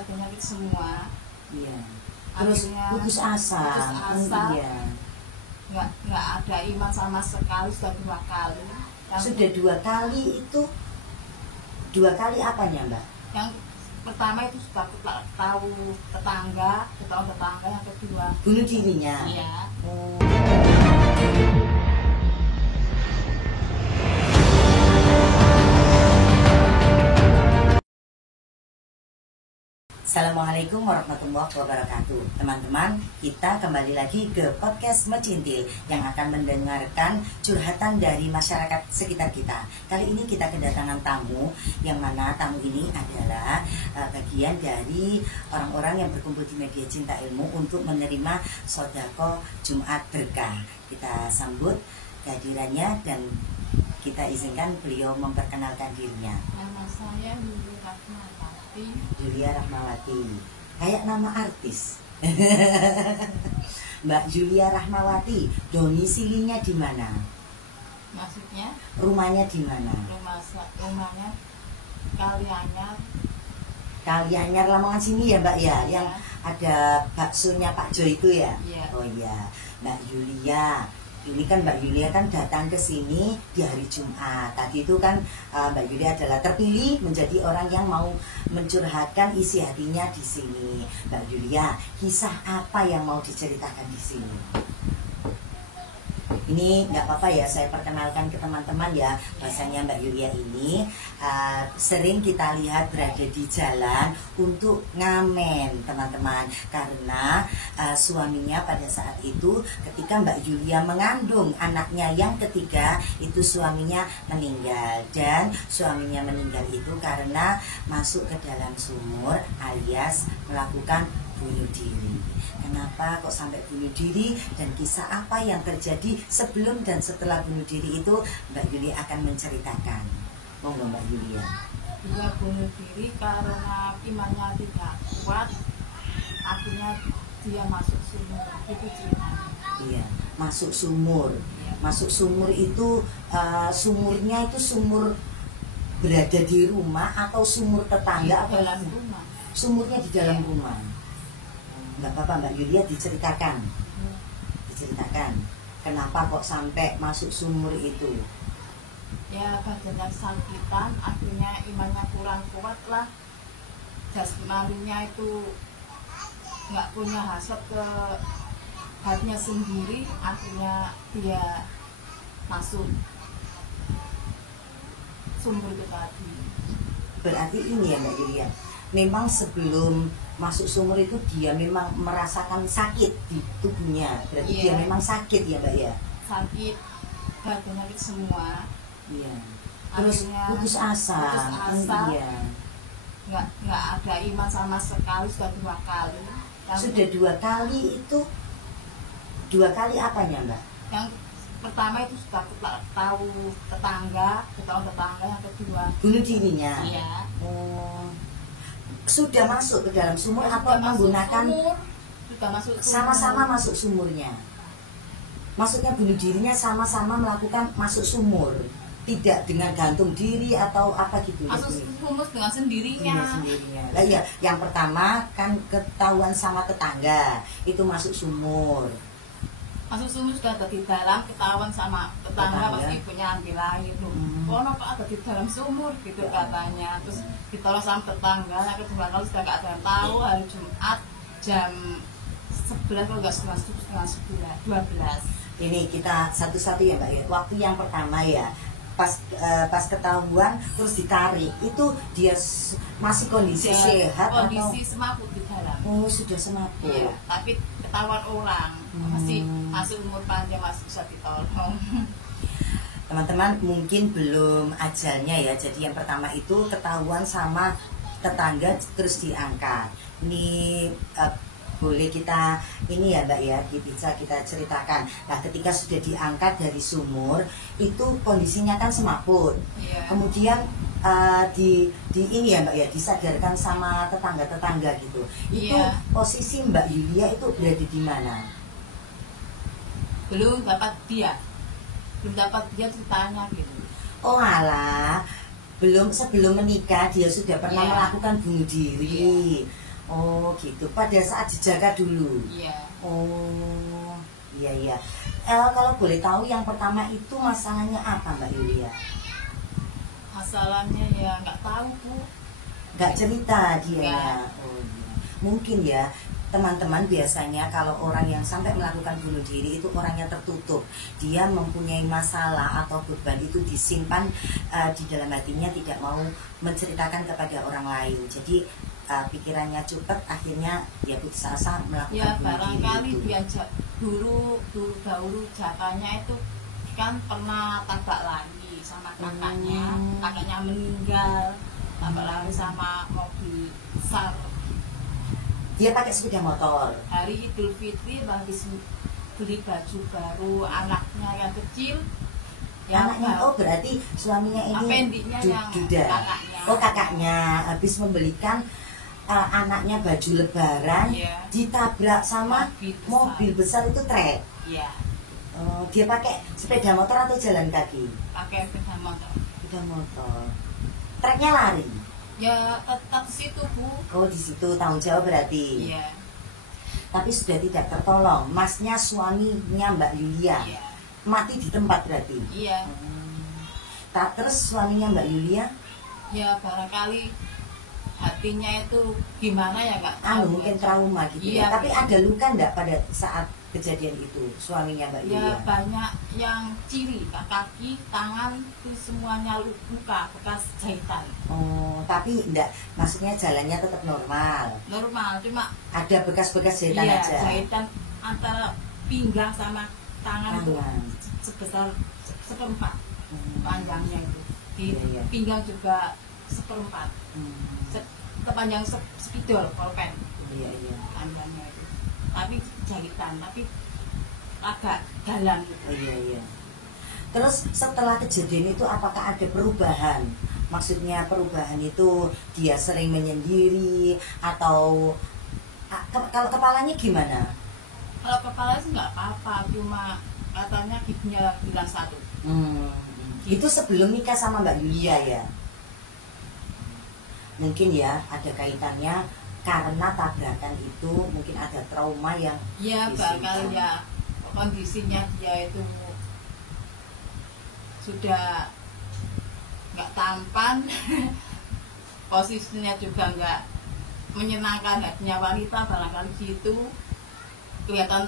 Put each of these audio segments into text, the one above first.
penyakit semua. Iya. Terus putus asa. Iya. Nggak ada iman sama sekali, sudah 2 kali. Sudah 2 kali itu 2 kali apanya, Mbak? Yang pertama itu sudah tahu tetangga, yang kedua bunuh dirinya. Iya. Assalamualaikum warahmatullahi wabarakatuh. Teman-teman, kita kembali lagi ke podcast Mecintil yang akan mendengarkan curhatan dari masyarakat sekitar kita. Kali ini kita kedatangan tamu, yang mana tamu ini adalah bagian dari orang-orang yang berkumpul di Media Cinta Ilmu untuk menerima sodako Jumat Berkah. Kita sambut kehadirannya dan kita izinkan beliau memperkenalkan dirinya. Nama saya Julia Rahmawati, kayak nama artis. Mbak Julia Rahmawati, domisilinya di mana? Maksudnya? Rumahnya di mana? Rumahnya Kalianyar. Kalianyar Lamongan sini ya, Mbak ya, yang ada baksonya Pak Jo itu ya? Iya. Oh iya, Mbak Julia. Ini kan Mbak Julia kan datang ke sini di hari Jumat. Tadi itu kan Mbak Julia adalah terpilih menjadi orang yang mau mencurhatkan isi hatinya di sini. Mbak Julia, kisah apa yang mau diceritakan di sini? Ini nggak apa-apa ya, saya perkenalkan ke teman-teman ya. Bahasanya Mbak Julia ini sering kita lihat berada di jalan untuk ngamen, teman-teman. Karena suaminya pada saat itu ketika Mbak Julia mengandung anaknya yang ketiga, itu suaminya meninggal. Dan suaminya meninggal itu karena masuk ke dalam sumur alias melakukan bunuh diri. Kenapa kok sampai bunuh diri dan kisah apa yang terjadi sebelum dan setelah bunuh diri itu Mbak Julia akan menceritakan. Monggo Mbak Julia. Dia bunuh diri karena imannya tidak kuat, akhirnya dia masuk sumur. Itu ceritanya. Iya, masuk sumur. Masuk sumur itu sumurnya itu sumur berada di rumah atau sumur tetangga di dalam rumah. Sumurnya di dalam rumah. Nggak apa-apa Mbak Julia, diceritakan. Diceritakan kenapa kok sampai masuk sumur itu. Ya badannya sakitan, akhirnya imannya kurang kuat lah, jasmaninya itu nggak punya hasrat ke hatinya sendiri, akhirnya dia masuk sumur itu tadi. Berarti ini ya Mbak Julia, memang sebelum masuk sumur itu dia memang merasakan sakit di tubuhnya. Berarti dia memang sakit ya Mbak ya? Sakit, badannya semua. Iya. Terus putus asa. Iya. Nggak ada iman sama sekali, sudah 2 kali. Sudah 2 kali itu 2 kali apanya Mbak? Yang pertama itu sudah tahu tetangga, yang kedua bunuh dirinya. Iya. Sudah masuk ke dalam sumur atau menggunakan sumur. Sudah masuk sumur. Sama-sama masuk sumurnya. Maksudnya bunuh dirinya sama-sama melakukan masuk sumur, tidak dengan gantung diri atau apa gitu. Masuk sumur dengan sendirinya. Lah iya, yang pertama kan ketahuan sama tetangga, itu masuk sumur. Masuk sumur sudah ada di dalam, ketahuan sama tetangga pas ibunya ambil air. Kok ada di dalam sumur gitu katanya. Terus ditolong sama tetangga, yang kedua kali sudah gak ada yang tahu. Hari Jumat jam 11 kalau nggak setengah 12. Ini kita satu-satu ya Mbak ya. Waktu yang pertama ya, pas ketahuan terus ditarik, itu dia masih kondisi sehat kondisi atau semaput di dalam. Oh, sudah semaput. Iya, tapi ketahuan orang masih umur panjang, masih bisa ditolong. Teman-teman mungkin belum ajalnya ya. Jadi yang pertama itu ketahuan sama tetangga terus diangkat. Ini boleh kita ini ya Mbak ya, bisa kita ceritakan. Nah ketika sudah diangkat dari sumur itu kondisinya kan semaput. Iya. Kemudian di ini ya Mbak ya, disadarkan sama tetangga-tetangga gitu. Itu posisi Mbak Julia itu berada di mana? Belum dapat dia ceritanya gitu. Oh alah, sebelum menikah dia sudah pernah Iya. melakukan bunuh diri. Oh gitu. Pada saat dijaga dulu. Iya. Oh iya iya. Kalau boleh tahu yang pertama itu masalahnya apa Mbak Yulia? Masalahnya ya nggak tahu Bu. Nggak cerita dia. Nggak. Oh iya. Mungkin ya teman-teman, biasanya kalau orang yang sampai melakukan bunuh diri itu orangnya tertutup. Dia mempunyai masalah atau beban itu disimpan di dalam hatinya, tidak mau menceritakan kepada orang lain. Jadi pikirannya cepat, akhirnya dia putus asa melakukan Ya bunuh barangkali diri itu. dia dahulu jakanya itu kan pernah tabrak lari sama kakaknya, kakaknya meninggal, tabrak lari sama mobil besar. Dia pakai sepeda motor. Hari Idul Fitri habis beli baju baru, anaknya yang kecil Anaknya, oh berarti suaminya ini apendiknya yang duda. kakaknya. Oh kakaknya habis membelikan anaknya baju lebaran, Iya. ditabrak sama mobil besar itu trek. Iya, Dia pakai sepeda motor atau jalan kaki? pakai sepeda motor. Sepeda motor. Treknya lari. Ya tetap situ Bu. Oh di situ tanggung jawab berarti. Iya. Tapi sudah tidak tertolong. Masnya suaminya Mbak Yulia Iya. mati di tempat berarti. Iya. Terus suaminya Mbak Yulia Ya barangkali hatinya itu gimana ya Kak? mungkin trauma gitu Iya, ya. Tapi iya. ada luka enggak pada saat kejadian itu suaminya Mbak Ya Yulia? banyak yang ciri, kaki, tangan itu semuanya luka, bekas jahitan. Oh, tapi enggak, maksudnya jalannya tetap normal. Normal, cuma Ada bekas-bekas jahitan iya, aja. jahitan antara pinggang sama tangan itu Tangan. sebesar seperempat panjangnya itu. Di Iya, iya. pinggang juga seperempat. Hmm, Sepanjang spidol, pulpen iya iya. panjangnya itu. Tapi jahitan, tapi agak dalam gitu. Oh, iya iya. Terus setelah kejadian itu apakah ada perubahan? Maksudnya perubahan itu dia sering menyendiri atau kalau kepalanya gimana? Kalau kepala sih nggak apa-apa, cuma katanya giginya bilang satu. Itu sebelum nikah sama Mbak Yulia ya? Mungkin ya ada kaitannya karena tabrakan itu mungkin ada trauma yang Ya disimpan. bakal ya kondisinya dia itu sudah nggak tampan, posisinya juga nggak menyenangkan hatinya wanita, barangkali gitu, kelihatan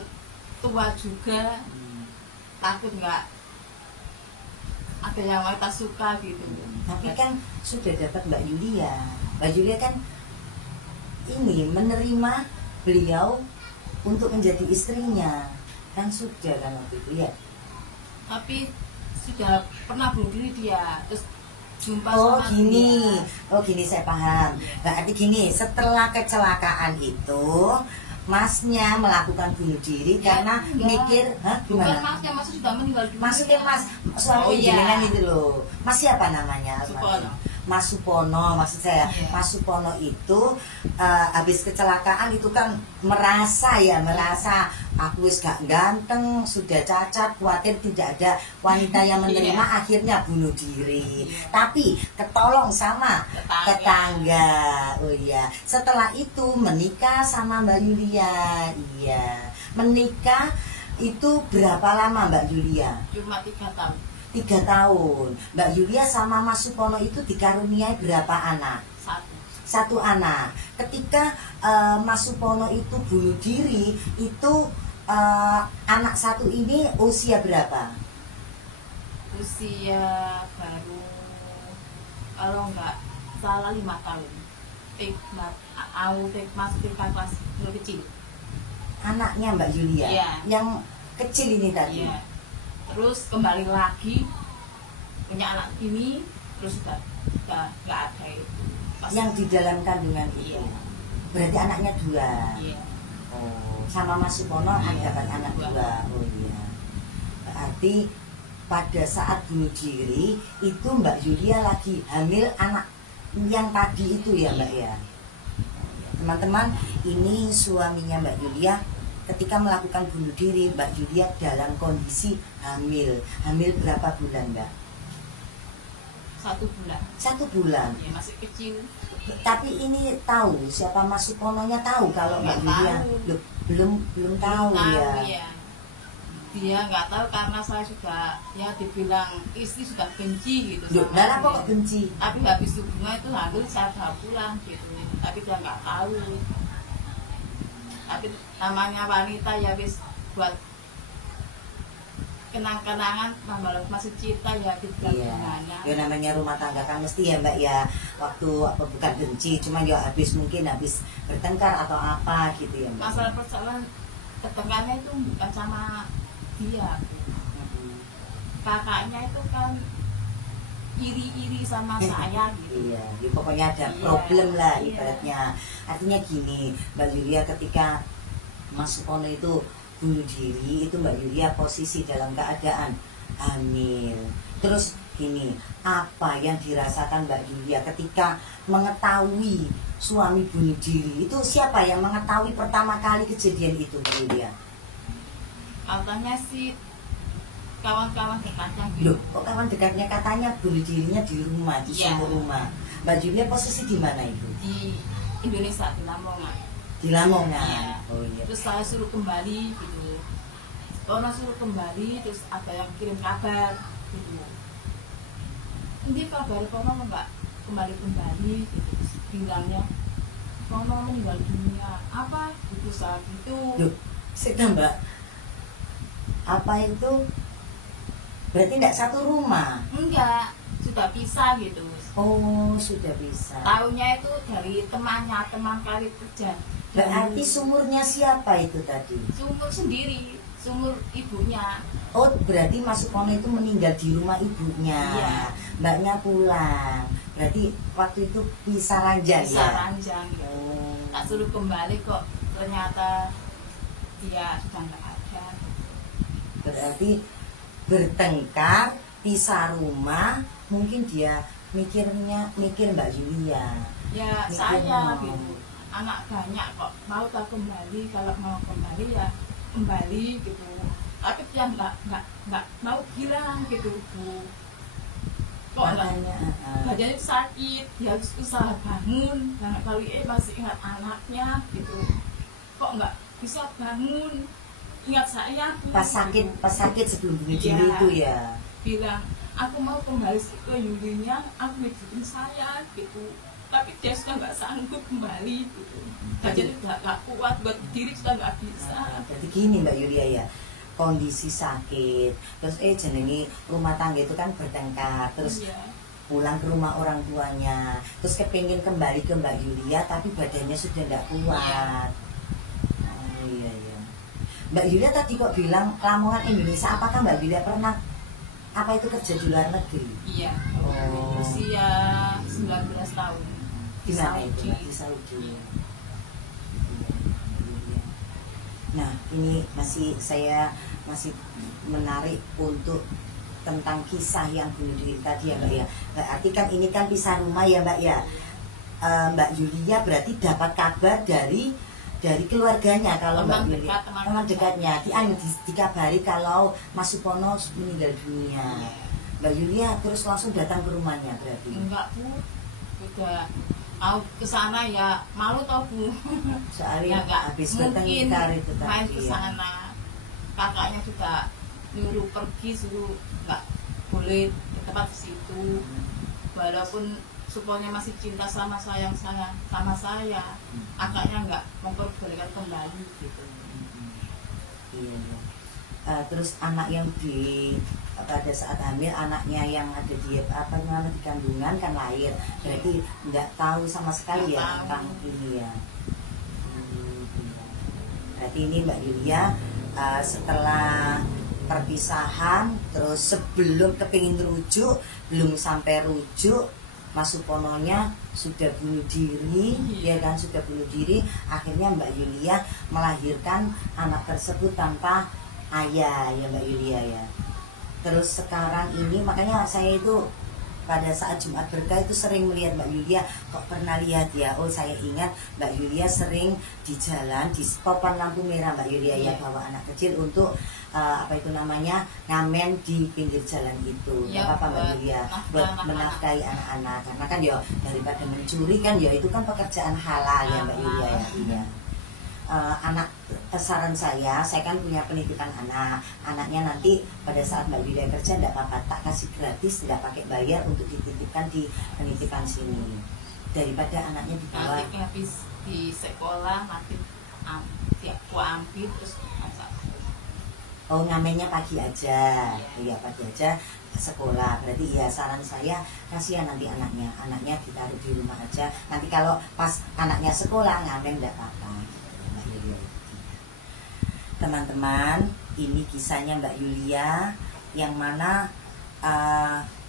tua juga, takut nggak ada yang wanita suka gitu. Tapi kan sudah dapat Mbak Yulia. Mbak Yulia kan ini menerima beliau untuk menjadi istrinya. Kan sudah kan waktu itu ya. Tapi sudah pernah bunuh diri dia, terus jumpa Oh sama gini, dia. oh gini saya paham. Berarti gini, setelah kecelakaan itu masnya melakukan bunuh diri karena enggak. mikir, hah Bukan gimana? masnya, mas sudah meninggal dunia. Maksudnya mas, suami Oh, iya. jenengan itu loh. Mas siapa namanya? Supono. Mas Supono, maksud saya. Iya. Mas Supono itu habis kecelakaan itu kan merasa aku wis gak ganteng, sudah cacat, khawatir tidak ada wanita yang menerima, Iya. akhirnya bunuh diri. Iya. Tapi ketolong sama Tetangga. tetangga. Oh iya. Setelah itu menikah sama Mbak Yulia. Iya. Menikah itu berapa lama Mbak Yulia? Cuma 3 tahun. 3 tahun. Mbak Yulia sama Mas Supono itu dikaruniai berapa anak? 1 1. anak. Ketika Mas Supono itu bunuh diri, itu anak 1 ini usia berapa? Usia baru kalau nggak salah 5 tahun. Masuk TK kelas kecil. Anaknya Mbak Yulia. Iya. Yang kecil ini tadi. Iya. Terus kembali lagi punya anak ini, terus sudah nggak ada itu. Yang di dalam kandungan itu. Iya. Berarti anaknya 2. Iya. Oh, sama Mas Supono Iya, dapat anak 2. 2. Oh iya. Berarti pada saat bunuh diri itu Mbak Yulia lagi hamil anak yang tadi itu ya Mbak ya. Teman-teman, ini suaminya Mbak Yulia ketika melakukan bunuh diri. Mbak Yulia dalam kondisi hamil. Hamil berapa bulan Mbak? 1 bulan. 1 bulan. Ya, masih kecil. Tapi ini tahu siapa Mas Supononya, tahu kalau Mbak Yulia? Loh, belum tahu ya. Dia nggak tahu karena saya sudah ya dibilang istri sudah benci gitu. Loh, lah apa kok benci? Tapi habis hubungan itu lalu saya bawa pulang gitu. Tapi dia nggak tahu. Tapi namanya wanita ya wis buat kenang-kenangan, masih cinta ya kita gimana. Ya namanya rumah tangga kan mesti ya Mbak ya, waktu apa bukan benci, cuma ya habis bertengkar atau apa gitu ya Mbak. Masalah persoalan bertengkarnya itu bukan sama dia, kakaknya itu kan iri-iri sama saya gitu. Iya, ya pokoknya ada problem lah ibaratnya. Artinya gini, Mbak Yulia, ketika Mas Supono itu bunuh diri, itu Mbak Yulia posisi dalam keadaan hamil. Terus gini, apa yang dirasakan Mbak Yulia ketika mengetahui suami bunuh diri? Itu siapa yang mengetahui pertama kali kejadian itu Mbak Yulia? Katanya sih kawan-kawan dekatnya gitu. Loh, kok kawan dekatnya katanya bunuh dirinya di rumah, di sumur rumah. Mbak Yulia posisi di mana itu? Di Indonesia, di Lamongan. Di Lamongan. Ya. Oh iya. Terus saya suruh kembali gitu. Orang suruh kembali, terus ada yang kirim kabar gitu. Ini kabar kono nggak kembali gitu. Terus bilangnya kono meninggal dunia. Apa? Itu saat itu. Loh, sedang Mbak. Apa itu? Berarti tidak satu rumah? Enggak, sudah pisah gitu. Oh, sudah bisa. Tahunya itu dari temannya, teman kali kerja. Berarti sumurnya siapa itu tadi? Sumur sendiri, sumur ibunya. Oh, berarti Mas Supono itu meninggal di rumah ibunya. Iya. Mbaknya pulang. Berarti waktu itu pisah ranjang Pisah ya? ranjang. Oh. Tak suruh kembali kok, ternyata dia sudah nggak ada. Berarti bertengkar, pisah rumah, mungkin dia mikir Mbak Yulia. Ya Mikir saya mau. gitu, anak banyak kok, mau tak kembali, kalau mau kembali ya kembali gitu. Tapi dia nggak mau bilang gitu Bu. Kok Makanya, badannya sakit, dia harus usaha bangun, karena kali masih ingat anaknya gitu. Kok nggak bisa bangun? Ingat saya Bu, pas sakit sebelum bunuh diri Iya. itu ya. bilang aku mau kembali ke Yulinya, aku ngikutin saya gitu. Tapi dia sudah nggak sanggup kembali gitu. Jadi nggak kuat buat berdiri, sudah nggak bisa. Jadi gini Mbak Yulia ya, kondisi sakit, terus jenengi rumah tangga itu kan bertengkar, terus Iya. pulang ke rumah orang tuanya, terus kepingin kembali ke Mbak Yulia tapi badannya sudah tidak kuat. Oh iya iya. Mbak Yulia tadi kok bilang Lamongan Indonesia, apakah Mbak Yulia pernah apa itu kerja di luar negeri? Iya. Oh. Usia 19 tahun. Di mana itu? Saudi. Di Saudi. Nah, ini saya masih menarik untuk tentang kisah yang bunuh diri tadi ya Mbak ya. Berarti kan ini kan pisah rumah ya Mbak ya. Mbak Yulia berarti dapat kabar dari keluarganya kalau Teman Mbak Yulia, dekat, teman dekatnya dikabari kalau Mas Supono meninggal dunia. Mbak Yulia terus langsung datang ke rumahnya berarti. Enggak Bu, udah mau ke sana ya malu tau Bu. Soalnya Ya, nggak habis mungkin bertengkar itu main tadi ke ya. sana. Kakaknya juga nyuruh pergi, suruh nggak boleh ke tempat situ. Walaupun Suponya masih cinta sama sayang sama saya, kakaknya nggak memperbolehkan kembali gitu. Iya, iya. Terus anak yang pada saat hamil, anaknya yang ada di di kandungan kan lahir, berarti nggak tahu sama sekali Nggak ya tahu. tentang ini ya. Berarti ini Mbak Yulia setelah perpisahan, terus sebelum kepingin rujuk, belum sampai rujuk, Mas Supononya sudah bunuh diri, ya kan, sudah bunuh diri. Akhirnya Mbak Yulia melahirkan anak tersebut tanpa ayah ya Mbak Yulia ya. Terus sekarang ini makanya saya itu pada saat Jumat Berkah itu sering melihat Mbak Yulia. Kok pernah lihat ya? Oh, saya ingat Mbak Yulia sering di jalan di papan lampu merah Mbak Yulia ya, bawa anak kecil untuk apa itu namanya, ngamen di pinggir jalan itu. Ya, apa Mbak Yulia, buat menafkahi anak-anak, karena kan ya daripada mencuri kan ya itu kan pekerjaan halal ya Mbak Yulia ya. Iya. Anak, saran saya kan punya penitipan anaknya nanti pada saat Mbak Yulia kerja tidak apa-apa, tak kasih gratis, tidak pakai bayar untuk dititipkan di penitipan sini, daripada anaknya dibawa nanti habis di sekolah nanti aku ambil terus masak. Oh, ngamennya pagi aja, iya pagi aja sekolah. Berarti ya saran saya, kasihan nanti anaknya ditaruh di rumah aja. Nanti kalau pas anaknya sekolah ngamen tidak apa-apa. Teman-teman, ini kisahnya Mbak Yulia yang mana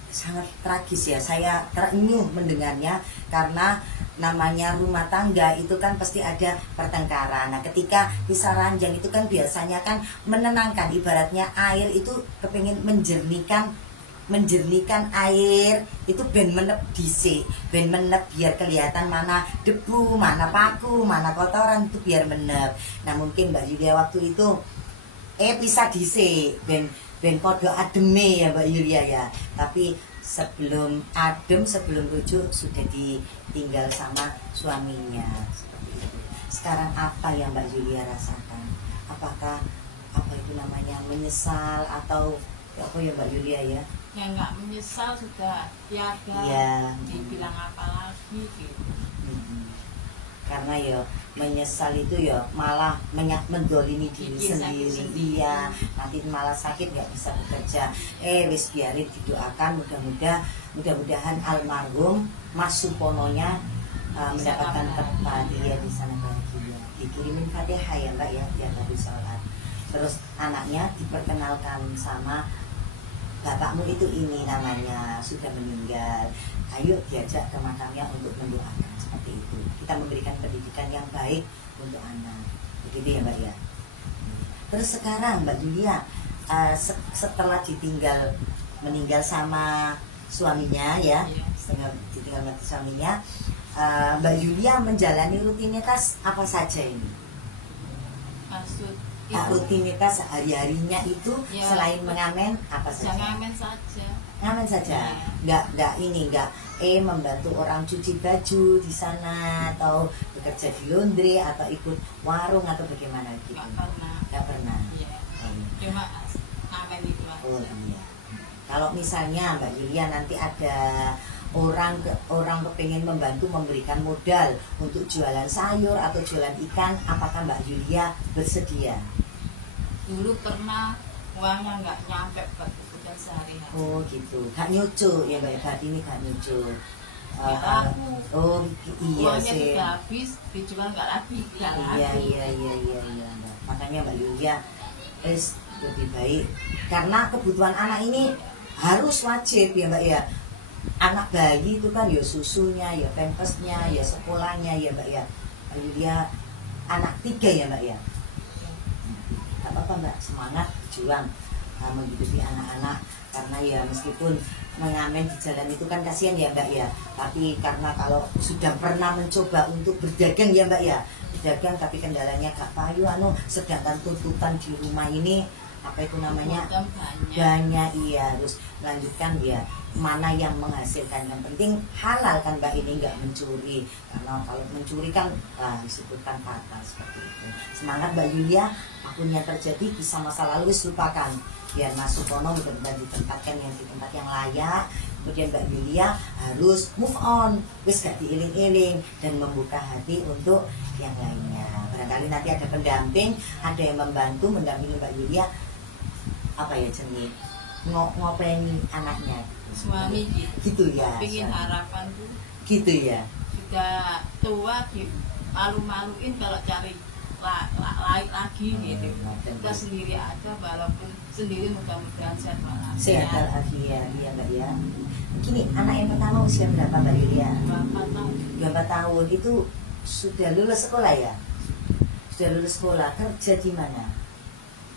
sangat tragis ya. Saya terenyuh mendengarnya karena namanya rumah tangga itu kan pasti ada pertengkaran. Nah, ketika pisah ranjang itu kan biasanya kan menenangkan, ibaratnya air itu kepingin menjernihkan air itu ben menep dhisik, ben menep biar kelihatan mana debu, mana paku, mana kotoran itu biar menep. Nah, mungkin Mbak Yulia waktu itu pisah dhisik ben podo ademe ya Mbak Yulia ya. Tapi sebelum adem, sebelum rujuk sudah ditinggal sama suaminya seperti itu. Sekarang apa yang Mbak Yulia rasakan? Apakah apa itu namanya menyesal atau apa ya Mbak Yulia ya? Ya nggak menyesal, sudah tiada Iya. dibilang apa lagi gitu. Karena ya menyesal itu ya malah mendolimi diri sendiri. Iya, nanti malah sakit nggak bisa bekerja. Wis biarin, didoakan mudah-mudahan almarhum Mas Supononya mendapatkan tempat dia di sana bahagia. Dikirimin Fatihah ya Mbak ya, tiap hari sholat. Terus anaknya diperkenalkan sama bapakmu itu ini namanya sudah meninggal, ayo diajak ke makamnya untuk mendoakan, seperti itu. Kita memberikan pendidikan yang baik untuk anak, begitu ya Mbak ya. Terus sekarang Mbak Yulia setelah meninggal sama suaminya ya, setelah ditinggal mati suaminya, Mbak Yulia menjalani rutinitas apa saja ini? Maksud Rutinitas hari-harinya itu ya, selain mengamen apa saja? Ngamen saja. Ngamen saja. Ya. Nggak membantu orang cuci baju di sana atau bekerja di laundry atau ikut warung atau bagaimana gitu? Nggak pernah. Ya. Cuma ngamen itu aja. Oh iya. Kalau misalnya Mbak Yulia nanti ada orang kepengen membantu memberikan modal untuk jualan sayur atau jualan ikan, apakah Mbak Yulia bersedia? Dulu pernah, uangnya nggak nyampe buat kebutuhan sehari-hari. Oh gitu, gak nyucu ya Mbak, berarti ini gak nyucu. Laku. Oh iya uangnya sih. sudah habis, dijual nggak lagi. Iya. Makanya Mbak Yulia lebih baik, karena kebutuhan anak ini harus wajib ya Mbak ya. Anak bayi itu kan ya susunya, ya pampasnya, ya sekolahnya ya Mbak ya. Mbak Yulia anak 3 ya Mbak ya. Gak apa-apa Mbak, semangat berjuang menghidupi anak-anak, karena ya meskipun mengamen di jalan itu kan kasihan ya Mbak ya. Tapi karena kalau sudah pernah mencoba untuk berdagang ya Mbak ya, berdagang tapi kendalanya gak payu sedangkan tuntutan di rumah ini apa itu namanya banyak iya, terus lanjutkan ya mana yang menghasilkan, yang penting halal kan Mbak, ini nggak mencuri, karena kalau mencuri kan disebutkan fatal seperti itu. Semangat Mbak Yulia, apapun yang terjadi kisah masa lalu lupakan, biar Mas Supono benar-benar ditempatkan di tempat yang layak. Kemudian Mbak Yulia harus move on, wis gak diiling-iling dan membuka hati untuk yang lainnya. Barangkali nanti ada pendamping, ada yang membantu mendampingi Mbak Yulia apa ya jenis ngopeni anaknya, suami gitu ya. Pingin harapan tuh gitu ya. Sudah tua malu-maluin kalau cari lagi gitu. Kita sendiri aja, walaupun sendiri mudah-mudahan sehat walafiat. Sehat walafiat ya Mbak ya. Gini, anak yang pertama usia berapa Mbak Yulia? 24 tahun. 24 tahun itu sudah lulus sekolah ya? Sudah lulus sekolah, kerja di mana?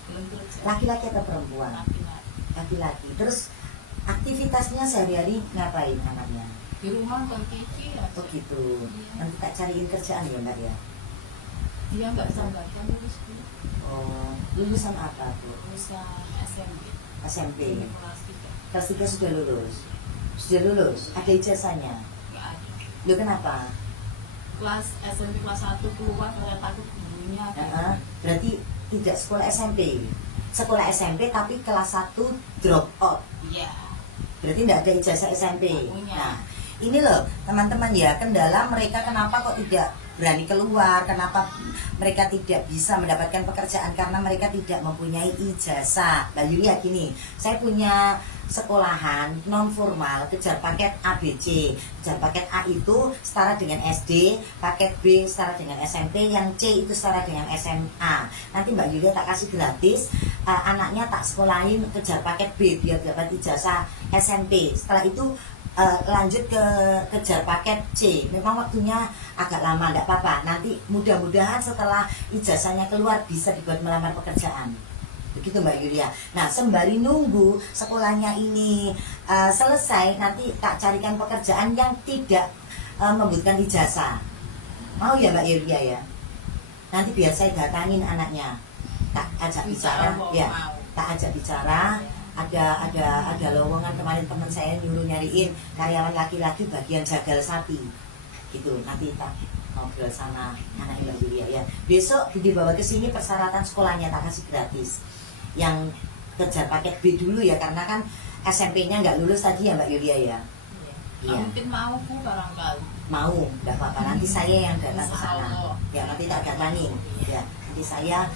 Belum kerja. Laki-laki atau perempuan? Laki-laki. Laki-laki. Terus Aktivitasnya sehari-hari ngapain anaknya? Di rumah nonton TV aja. Oh gitu. Nanti tak cariin kerjaan ya Mbak ya? Dia nggak sabarkan lulus dulu. Oh, lulusan apa Bu? Lulusan SMP. SMP. Kelas 3. Kelas 3 sudah lulus? Sudah lulus? Ada ijazahnya? Nggak ada. Loh kenapa? Kelas SMP kelas 1 keluar ternyata aku gurunya. Berarti tidak sekolah SMP? Sekolah SMP tapi kelas 1 drop out? Iya. Berarti tidak ada ijazah SMP? Punya. Nah, ini loh teman-teman ya, kendala mereka kenapa kok tidak berani keluar, kenapa mereka tidak bisa mendapatkan pekerjaan karena mereka tidak mempunyai ijazah. Mbak Yulia gini, saya punya sekolahan non formal kejar paket ABC. Kejar paket A itu setara dengan SD, paket B setara dengan SMP, yang C itu setara dengan SMA. Nanti Mbak Yulia tak kasih gratis, anaknya tak sekolahin kejar paket B biar dapat ijazah SMP. Setelah itu lanjut ke kejar paket C. Memang waktunya agak lama, tidak apa-apa. Nanti mudah-mudahan setelah ijazahnya keluar bisa dibuat melamar pekerjaan. Begitu Mbak Yulia. Nah, sembari nunggu sekolahnya ini selesai, nanti tak carikan pekerjaan yang tidak membutuhkan ijazah. Mau ya Mbak Yulia ya? Nanti biar saya datangin anaknya, tak ajak bicara, ya, tak ajak bicara. Ada lowongan kemarin teman saya nyuruh nyariin karyawan laki-laki bagian jagal sapi gitu. Nanti tak ngobrol sama anak Mbak Yulia ya. Besok dibawa ke sini, persyaratan sekolahnya tak kasih gratis. Yang kejar paket B dulu ya, karena kan SMP-nya nggak lulus tadi ya Mbak Yulia ya. Iya. Mungkin mau Bu barangkali. Mau, nggak apa-apa. Nanti saya yang datang ke sana. Ya nanti tak datangin. Ya nanti saya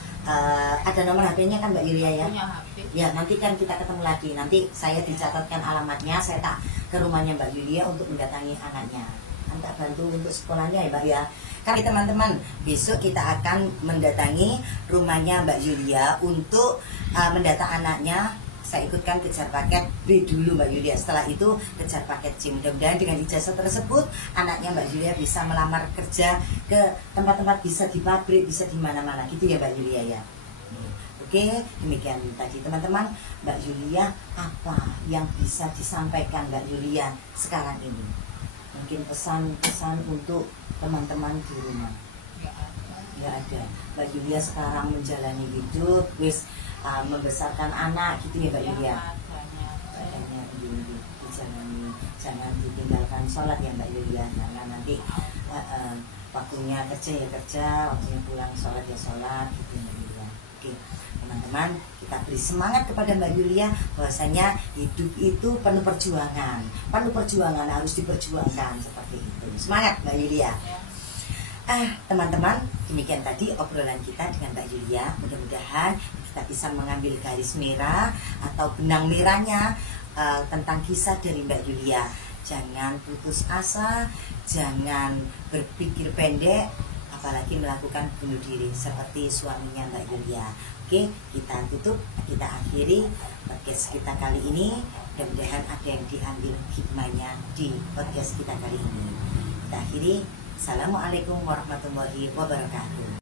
ada nomor HP-nya kan Mbak Yulia ya. Punya HP. Ya nanti kan kita ketemu lagi. Nanti saya dicatatkan alamatnya, saya tak ke rumahnya Mbak Yulia untuk mendatangi anaknya. Nanti bantu untuk sekolahnya ya Mbak ya. Kali teman-teman, besok kita akan mendatangi rumahnya Mbak Yulia untuk mendata anaknya. Saya ikutkan kejar paket B dulu Mbak Yulia. Setelah itu kejar paket C. Mudah-mudahan dengan ijazah tersebut anaknya Mbak Yulia bisa melamar kerja ke tempat-tempat, bisa di pabrik, bisa di mana-mana. Gitu ya Mbak Yulia ya. Oke, demikian tadi teman-teman. Mbak Yulia, apa yang bisa disampaikan Mbak Yulia sekarang ini? Mungkin pesan-pesan untuk teman-teman di rumah. Nggak ada. Mbak Yulia sekarang menjalani hidup, membesarkan anak gitu ya Mbak Yulia. Adanya dijalani, jangan ditinggalkan sholat ya Mbak Yulia, karena nanti waktunya kerja ya kerja, waktunya pulang sholat ya sholat gitu ya Mbak Yulia. Oke teman-teman, kita beri semangat kepada Mbak Yulia bahwasanya hidup itu penuh perjuangan harus diperjuangkan seperti itu. Semangat Mbak Yulia. Teman-teman, demikian tadi obrolan kita dengan Mbak Yulia. Mudah-mudahan kita bisa mengambil garis merah atau benang merahnya tentang kisah dari Mbak Yulia. Jangan putus asa, jangan berpikir pendek, apalagi melakukan bunuh diri seperti suaminya Mbak Yulia. Oke, kita tutup, kita akhiri podcast kita kali ini. Mudah-mudahan ada yang diambil hikmahnya di podcast kita kali ini. Kita akhiri. Assalamualaikum warahmatullahi wabarakatuh.